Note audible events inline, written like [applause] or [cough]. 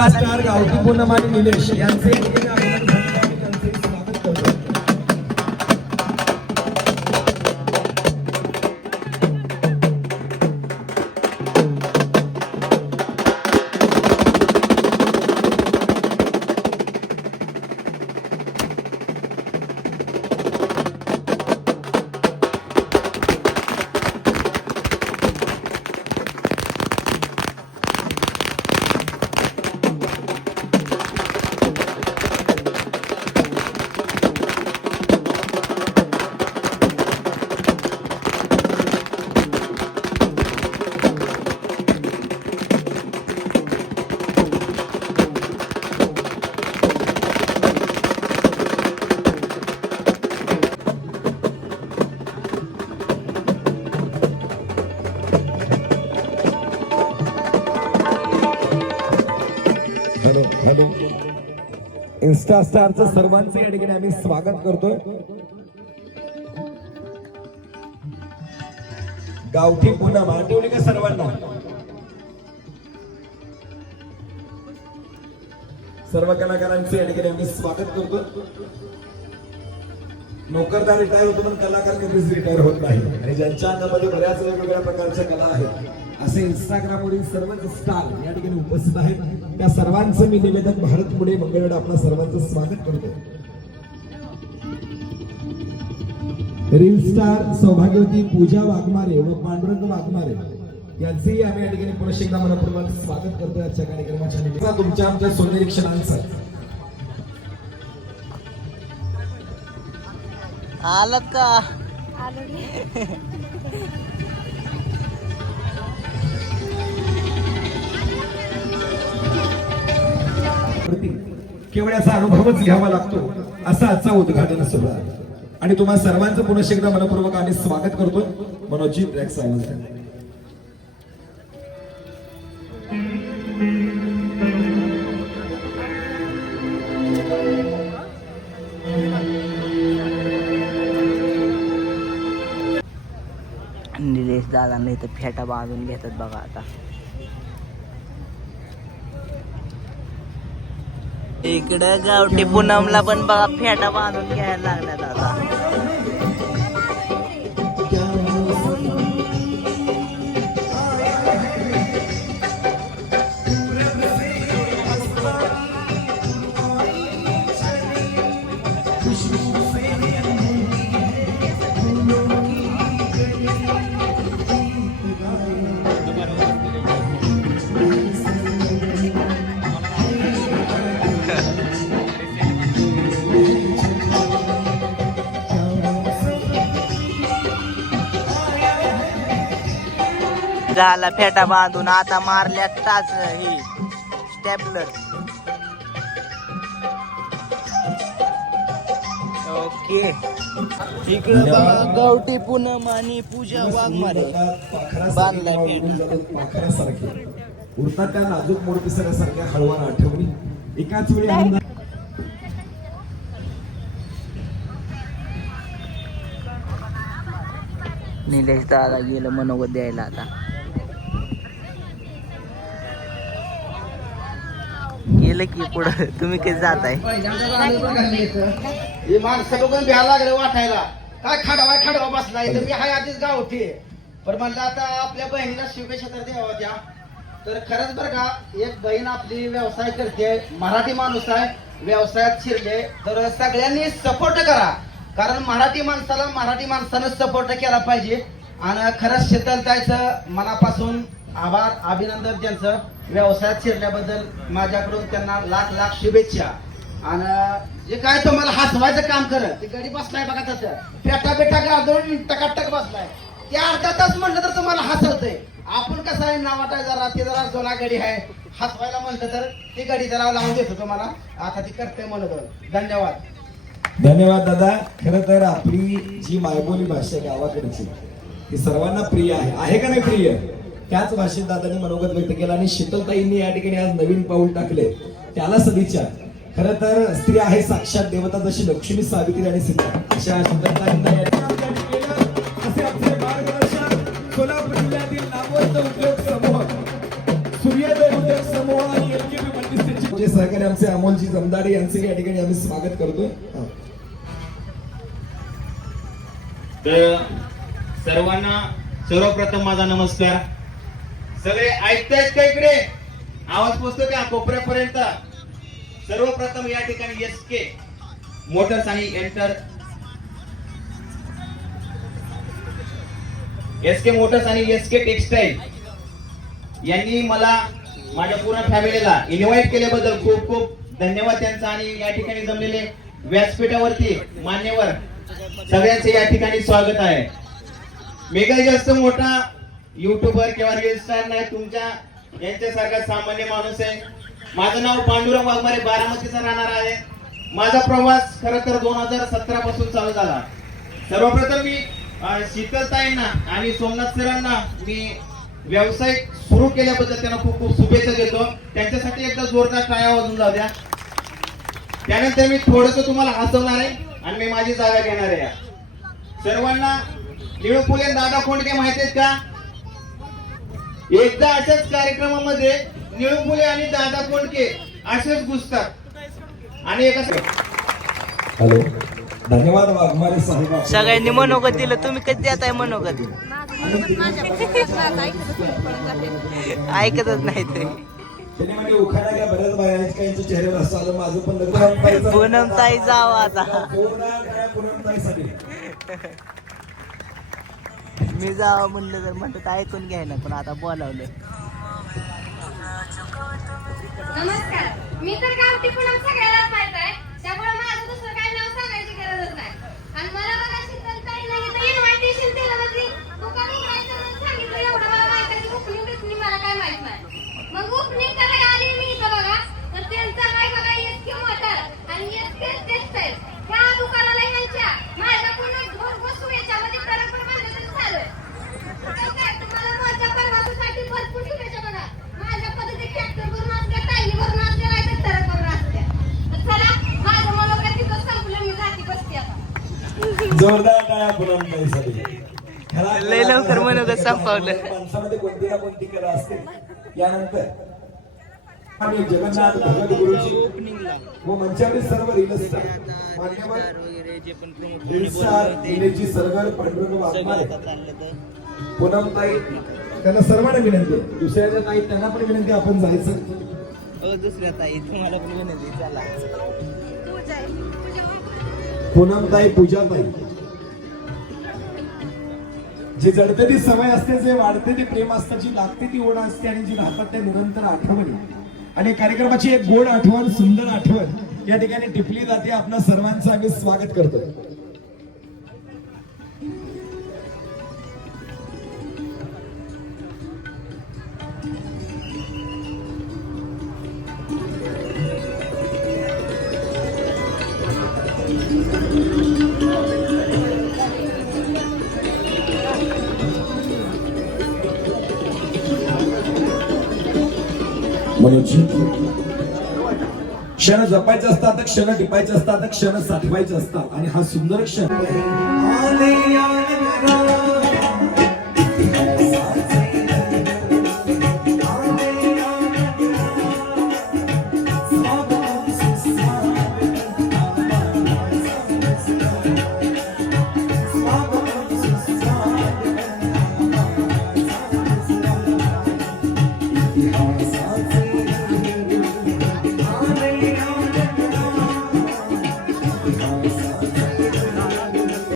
Insta star गावठी पूनम आणि निलेश यांचे हॅलो हॅलो. इन्स्टा स्टारचं सर्वांचं या ठिकाणी आम्ही स्वागत करतोय. गावठी पुन्हा माठवली का सर्वांना? सर्व कलाकारांचे या ठिकाणी आम्ही स्वागत करतो नोकरदार रिटायर होतो पण कलाकार कधीच रिटायर होत नाही. आणि ज्यांच्या अंगामध्ये बऱ्याच वेगवेगळ्या प्रकारच्या कला आहेत असे इंस्टाग्रामवरील सर्वच स्टार या ठिकाणी उपस्थित आहेत. त्या सर्वांचं मी निवेदन भारत पुढे मंगळवेढा आपल्या सर्वांचं स्वागत करतो. रील स्टार सौभाग्यवती पूजा वाघमारे व पांडुरंग वाघमारे यांचेही आम्ही या ठिकाणी पुन्हा एकदा मनपूर्वक स्वागत करतो आजच्या कार्यक्रमाच्या निमित्तानं. तुमच्या आमच्या सोनेरीक्षणांचं आलात का? [laughs] केवळ याचा अनुभवच घ्यावा लागतो असा आजचा उद्घाटन सोहळा आणि तुम्हा सर्वांचं पुन्हा एकदा मनपूर्वक आम्ही स्वागत करतो मनोजी ट्रॅक सावंत निलेश दादांना इथं फेटा बांधून घेतात बघा आता. इकडं गावठी पूनमला पण बघा फेटा बांधून घ्यायला लागल्यात आता. झाला फेटा बांधून आता मारल्या टाच ही. Stapler okay. इकडं बघा गावठी पूनम आणि पूजा वाघमारे. बांधलाय फेटा. उरतात त्या नाजूक मोडपिसाऱ्यासारख्या हळवार आठवणी? एकाच वेळी आनंद निलेश दादा गेलं मनोगत द्यायला आता. गेलं की पुढं तुम्ही कधी जाताय? हे माणसं भ्यायला लागले वाटायला. काय खाडावा खाडवा बसला इथं? मी हाय आधीच गावठी पण म्हणलं आता आपल्या बहिणीला शुभेच्छा तर द्यावा द्या तर खरंच बरं का एक बहीण आपली व्यवसाय करते मराठी माणूस आहे व्यवसायात शिरले तर सगळ्यांनी सपोर्ट करा. कारण मराठी माणसाला मराठी माणसानं सपोर्ट केला पाहिजे. आणि खरंच शीतलताईचं मनापासून आभार अभिनंदन त्यांचं. व्यवसायात शिरल्याबद्दल माझ्याकडून त्यांना लाख लाख शुभेच्छा. आणि जे काय तुम्हाला हसवायचं काम करत ते गडी बसलाय बघा तसं. पेटा पेटा गादून टकाटक बसलाय. ते अर्धा तास म्हणलं तर तुम्हाला हसवतंय. आपण कसं आहे नावाटा जरा ते जरा जुना गडी आहे. हसवायला म्हणलं तर ती गडी जरा लावून देतो तुम्हाला. आता ती करते म्हणत धन्यवाद. धन्यवाद दादा. खर तर आपली जी मायबोली भाषा गावाकडची ती सर्वांना प्रिय आहे. आहे का नाही प्रिय? त्याच भाषेत दादाने मनोगत व्यक्त केलं आणि शीतलताईंनी या ठिकाणी आज नवीन पाऊल टाकले. त्याला सदिच्छा. खर तर स्त्री आहे साक्षात देवता जशी लक्ष्मी सावित्री आणि सीता. अशा शीतलताईंना असे आपले मार्गदर्शक सोलापूर जिल्ह्यातील उद्योग समूह सूर्योदय उद्योग समूह आणि एलकेबी सहकारी आमचे अमोलजी जमदारे यांचे या ठिकाणी आम्ही स्वागत करतोय. तर सर्वांना सर्वप्रथम माझा नमस्कार. सगळे ऐकतायत का इकडे? आवाज पोचतो का? कोपऱ्यापर्यंत. सर्वप्रथम या ठिकाणी एस के मोटर्स आणि एंटर एस के मोटर्स आणि एस के टेक्सटाईल यांनी मला माझ्या पूर्ण फॅमिलीला इन्व्हाइट केल्याबद्दल खूप खूप धन्यवाद त्यांचा आणि या ठिकाणी जमलेले व्यासपीठावरती मान्यवर सगळ्यांचे या ठिकाणी स्वागत आहे. मी जास्त मोठा युट्यूबर किंवा रील नाही तुमच्या यांच्यासारखा सामान्य माणूस आहे. माझं नाव पांडुरंग वाघमारे बारामतीचा राहणार आहे. माझा प्रवास खर तर दोन हजार सतरा पासून चालू झाला. सर्वप्रथम मी शीतलताईंना आणि सोमनाथ सरांना मी व्यवसाय सुरू केल्याबद्दल त्यांना खूप खूप शुभेच्छा देतो. त्यांच्यासाठी एकदा जोरदार टाळ्या वाजून जाऊ द्या. त्यानंतर मी थोडस तुम्हाला हसवणार आहे आणि मी माझी जागा घेणार आहे. सर्वांना निळू फुले दादा कोंडके माहिती आहेत का? एकदा अशाच कार्यक्रमामध्ये निळू फुले आणि दादा खोंडके असेच घुसतात. आणि एका हॅलो. धन्यवाद वाघमारे साहेब. सगळ्यांनी मनोगत दिलं. तुम्ही कधी देताय मनोगत? ऐकतच नाही ते. त्यांनी म्हणजे काय बऱ्याच बायांच्या काहींच्या चेहऱ्यावर असं आलं माझं पण लग्न पूनमताई जावं आता. पूनमताईसाठी. मी जावं म्हणलं तर म्हणतात ऐकून घ्याय ना पण आता बोलावलं नमस्कार. मी तर गावठी पुनम सगळ्यालाच माहीत आहे त्यामुळे माझं दुसरं काही नाव सांगायची गरजच नाही आणि मला बघा शीतलताईला इथं इन्व्हायटेशन दिलं म्हणजे दुकान उघडायचं म्हणून सांगितलं एवढं मला माहीत आहे की ओपनिंग बिपनिंग मला काय माहीत नाही मग ओपनिंग करायला आली मी इथं बघा तर त्यांचं काय बघा एसके मोटर आणि एसके टेक्सटाईल ह्या दुकानाला ह्यांच्या माझ्याकडून घोर बसू याच्यामध्ये फरक पण म्हणलं तरी चालेल काय काय तुम्हाला मोठ्या परवासाठी भरपूर शुभेच्छा बघा माझ्या पद्धती ट्रॅक्टर करून असल्या टायली करून असल्या नाही तर तरक करून असल्या तर चला माझं मनोगत तिथं संपलं मी जाती बसते आता जोरदार टाळ्या पूनमताईसाठी लय लवकर मनोगत संपवलं. माणसामध्ये कोणती ना कोणती कला असते. यानंतर आणि जगन्नाथ भगत गुरुजी. व मंचावरील सर्व रील स्टार मान्यवर रील स्टार दिनेशजी सरगर पांडुरंग वाघमारे. पूनमताई त्यांना सर्वांना विनंती. आहे. दुसऱ्याच्या काही त्यांना पण विनंती आपण जायचं. हो दुसऱ्या ताई तुम्हाला पण विनंती चला. पूनमताई पूजाताई जी जडते ती सवय असते जे वाढते ते प्रेम असतं जी लागते ती ओढ असते आणि जी राहतात त्या निरंतर आठवणी. आणि कार्यक्रमाची एक गोड आठवण सुंदर आठवण या ठिकाणी टिपली जाते. आपल्या सर्वांचं आम्ही स्वागत करतोय. मनोज क्षण जपायचे असतात क्षण टिपायचे असतात क्षण साठवायचे असतात. आणि हा सुंदर क्षण